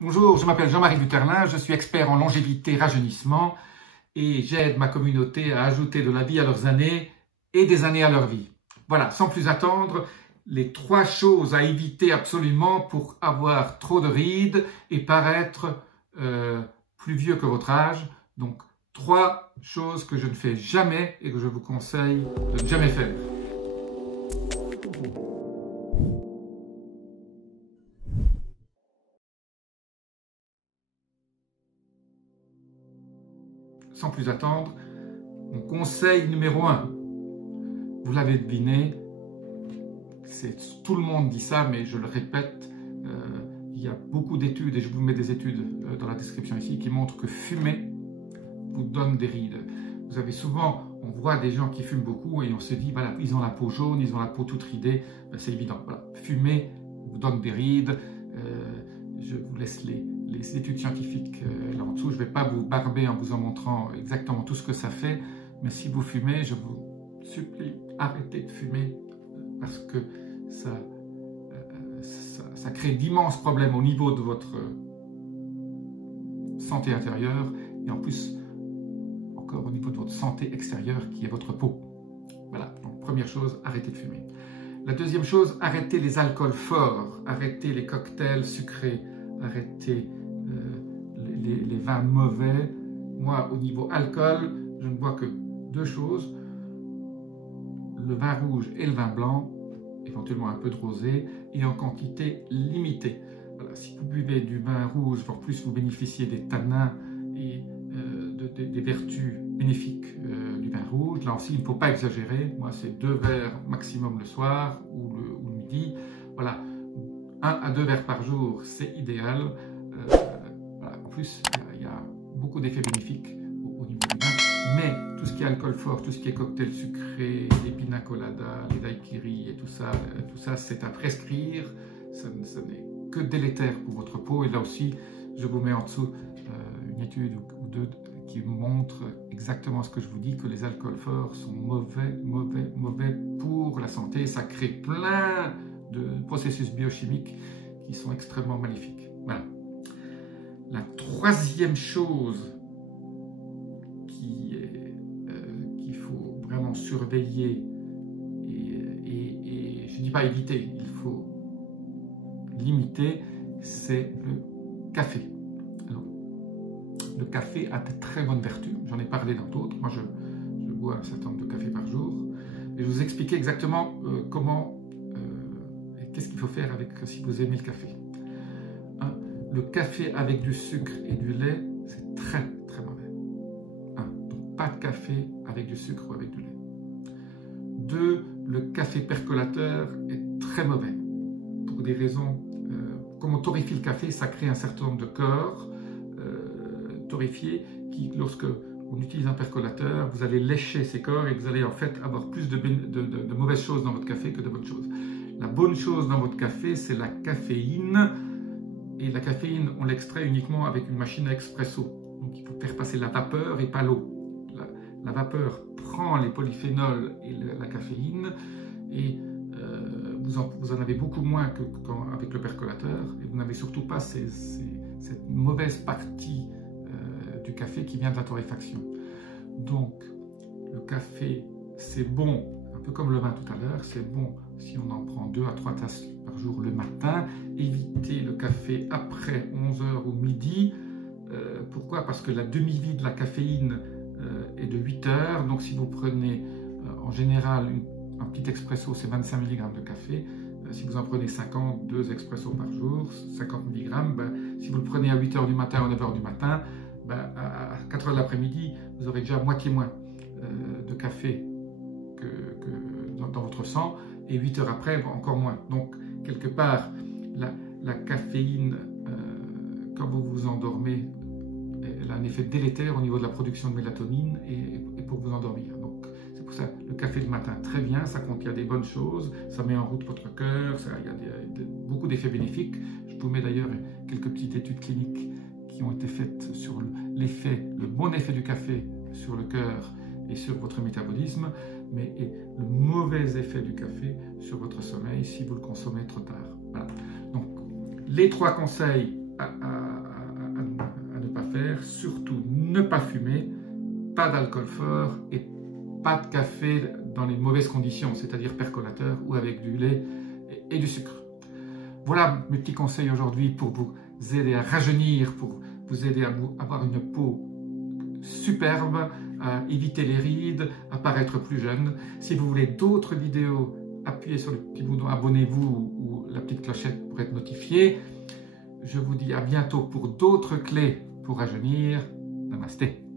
Bonjour, je m'appelle Jean-Marie Buterlin, je suis expert en longévité, rajeunissement et j'aide ma communauté à ajouter de la vie à leurs années et des années à leur vie. Voilà, sans plus attendre, les 3 choses à éviter absolument pour avoir trop de rides et paraître plus vieux que votre âge. Donc, 3 choses que je ne fais jamais et que je vous conseille de ne jamais faire. Sans plus attendre, mon conseil numéro 1, vous l'avez deviné, tout le monde dit ça, mais je le répète, il y a beaucoup d'études, et je vous mets des études dans la description ici, qui montrent que fumer vous donne des rides. Vous avez souvent, on voit des gens qui fument beaucoup et on se dit, voilà, ils ont la peau jaune, ils ont la peau toute ridée, c'est évident. Voilà. Fumer vous donne des rides, je vous laisse les études scientifiques là en dessous. Je ne vais pas vous barber en vous en montrant exactement tout ce que ça fait, mais si vous fumez, je vous supplie, arrêtez de fumer parce que ça crée d'immenses problèmes au niveau de votre santé intérieure et en plus encore au niveau de votre santé extérieure qui est votre peau. Voilà, donc première chose, arrêtez de fumer. La deuxième chose, arrêtez les alcools forts, arrêtez les cocktails sucrés, arrêtez les vins mauvais. Moi, au niveau alcool, je ne bois que 2 choses, le vin rouge et le vin blanc, éventuellement un peu de rosé, et en quantité limitée. Voilà, si vous buvez du vin rouge, en plus vous bénéficiez des tanins et des vertus bénéfiques du vin rouge. Là aussi, il ne faut pas exagérer. Moi, c'est 2 verres maximum le soir ou le midi. Voilà, 1 à 2 verres par jour, c'est idéal. Voilà. En plus, il y a beaucoup d'effets bénéfiques au niveau du vin. Mais tout ce qui est alcool fort, tout ce qui est cocktail sucré, les pina coladas, les daiquiris et tout ça, c'est à prescrire. Ça n'est que délétère pour votre peau. Et là aussi, je vous mets en dessous une étude ou 2 qui montre exactement ce que je vous dis, que les alcools forts sont mauvais pour la santé. Ça crée plein de processus biochimiques qui sont extrêmement maléfiques. Voilà. La 3e chose qu'il faut vraiment surveiller, et je ne dis pas éviter, il faut limiter, c'est le café. Alors, le café a de très bonnes vertus, j'en ai parlé dans d'autres. Moi, je bois un certain nombre de cafés par jour. Et je vais vous expliquer exactement comment et qu'est-ce qu'il faut faire si vous aimez le café. Le café avec du sucre et du lait, c'est très très mauvais. Donc pas de café avec du sucre ou avec du lait. 2, le café percolateur est très mauvais. Pour des raisons, comme on torréfie le café, ça crée un certain nombre de corps torréfiés qui, lorsque on utilise un percolateur, vous allez lécher ces corps et vous allez en fait avoir plus de mauvaises choses dans votre café que de bonnes choses. La bonne chose dans votre café, c'est la caféine. Et la caféine, on l'extrait uniquement avec une machine à expresso. Donc il faut faire passer la vapeur et pas l'eau. La vapeur prend les polyphénols et la caféine et vous en avez beaucoup moins qu'avec le percolateur. Et vous n'avez surtout pas cette mauvaise partie du café qui vient de la torréfaction. Donc le café, c'est bon, un peu comme le vin tout à l'heure, c'est bon si on en prend 2 à 3 tasses par jour le matin. Évitez le café après 11 h ou midi. Pourquoi? Parce que la demi-vie de la caféine est de 8 heures. Donc si vous prenez en général un petit expresso, c'est 25 mg de café. Si vous en prenez 50, 2 expressos par jour, 50 mg, si vous le prenez à 8 h du matin ou 9 h du matin, à 4 h de l'après-midi, vous aurez déjà moitié moins de café dans votre sang, et 8 heures après, encore moins. Donc, quelque part, la caféine, quand vous vous endormez, elle a un effet délétère au niveau de la production de mélatonine et pour vous endormir. Donc, c'est pour ça, le café le matin, très bien, ça contient des bonnes choses, ça met en route votre cœur, il y a beaucoup d'effets bénéfiques. Je vous mets d'ailleurs quelques petites études cliniques qui ont été faites sur le bon effet du café sur le cœur et sur votre métabolisme, mais le mauvais effet du café sur votre sommeil si vous le consommez trop tard. Voilà. Donc, les 3 conseils à faire, surtout ne pas fumer, pas d'alcool fort et pas de café dans les mauvaises conditions, c'est-à-dire percolateur ou avec du lait et du sucre. Voilà mes petits conseils aujourd'hui pour vous aider à rajeunir, pour vous aider à avoir une peau superbe, à éviter les rides, à paraître plus jeune. Si vous voulez d'autres vidéos, appuyez sur le petit bouton abonnez-vous ou la petite clochette pour être notifié. Je vous dis à bientôt pour d'autres clés pour rajeunir. Namasté.